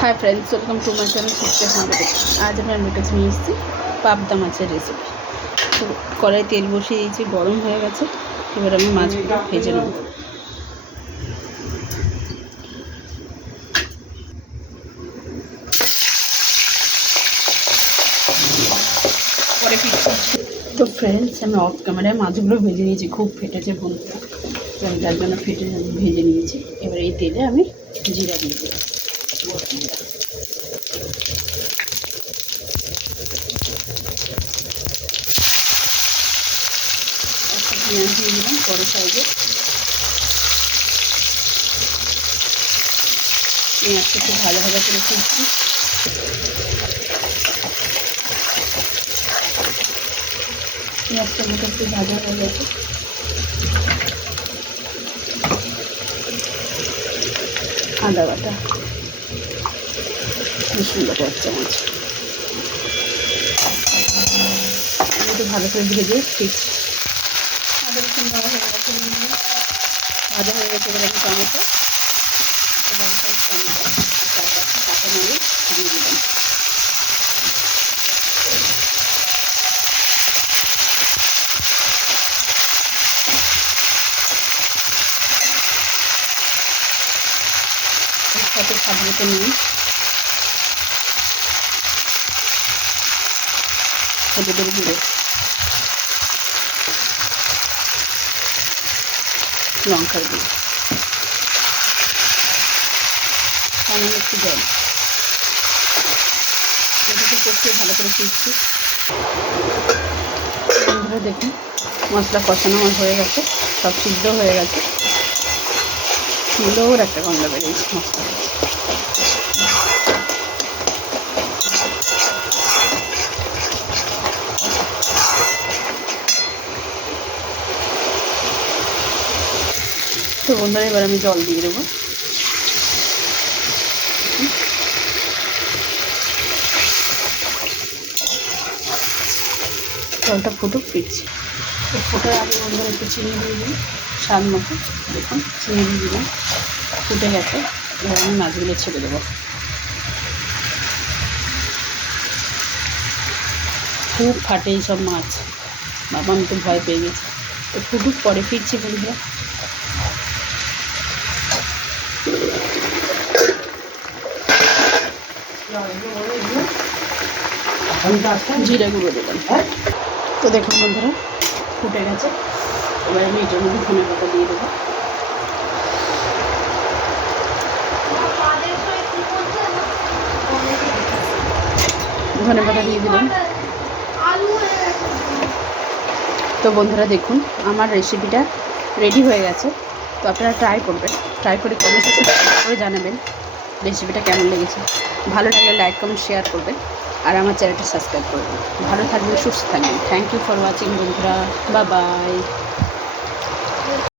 Hi friends, welcome to my channel Suchitra Handa. आज हमें काছে নিয়ে এসেছি পাবদা মাছের রেসিপি। তো কড়াই তেল বসিয়ে দিয়েছি, গরম হয়ে গেছে। এবার আমি মাছগুলো ভেজে নেব। তো ফ্রেন্ডস, আমি অফ ক্যামেরায় মাছগুলো ভেজে নিয়েছি। খুব ফেটেছে বন্ধুরা, যার জন্য ভেজে নিয়েছি। এবার এই তেলে আমি জিরা দিয়ে দেবো, গোটা জিরা। একটা পেঁয়াজ দিয়ে দিলাম বড় সাইজে। পেঁয়াজটা একটু ভাজা ভাজা করে তুলছি। পেঁয়াজটা মতো একটু ভাজা হয়ে গেছে। আদা বাটা, রসুন বাটা 1 চামচ, একটু ভালো করে ভেজে ঠিক আদা রসুন ভাজা হয়ে গেছে। ভাজা হয়ে গেছে। এবার আমি টমেটো, একটা বড় সাইজ টমেটো, 4-5টা কাঁচামরিচ দিয়ে দিলাম। এর সাথে স্বাদ মতো নুন, হলুদের গুঁড়ো, লঙ্কার গুঁড়ো, সামান্য একটু জল। এটাকে কষিয়ে ভালো করে ফিরছি। বন্ধুরা দেখুন, মশলা কষানো আমার হয়ে গেছে, সব সিদ্ধ হয়ে গেছে। সুন্দর একটা গন্ধ বেরিয়েছে মশলা। তো বন্ধুরা, এবার আমি জল দিয়ে দেবো। জলটা ফুটুক, ফিরছি। তো ফোটার আগে বন্ধুরা একটু চিনি দিয়ে দিই, স্বাদ মতো। দেখুন, চিনি দিয়ে দিলাম, ফুটে গেছে। এবার আমি মাছগুলো ছেড়ে দেবো। খুব ফাটে এইসব মাছ, বাবা আমি তো ভয় পেয়ে গেছি। তো ফুটুক, পরে ফিরছি বন্ধুরা। জিরা গুঁড়ো দিলাম। তো দেখুন বন্ধুরা, ফুটে গেছে। এবার আমি এটার মধ্যে ধনে পাতা দিয়ে দেবো। ধনে পাতা দিয়ে দিলাম। তো বন্ধুরা দেখুন, আমার রেসিপিটা রেডি হয়ে গেছে। তো আপনারা ট্রাই করবেন, ট্রাই করে কমেন্ট করে জানাবেন রেসিপিটা কেমন লেগেছে। ভালো লাগলে লাইক, কমেন্ট, শেয়ার করবেন। আর আমার চ্যানেলটা সাবস্ক্রাইব করবেন। ভালো থাকবেন, সুস্থ থাকবেন। থ্যাংক ইউ ফর ওয়াচিং বন্ধুরা। Bye bye.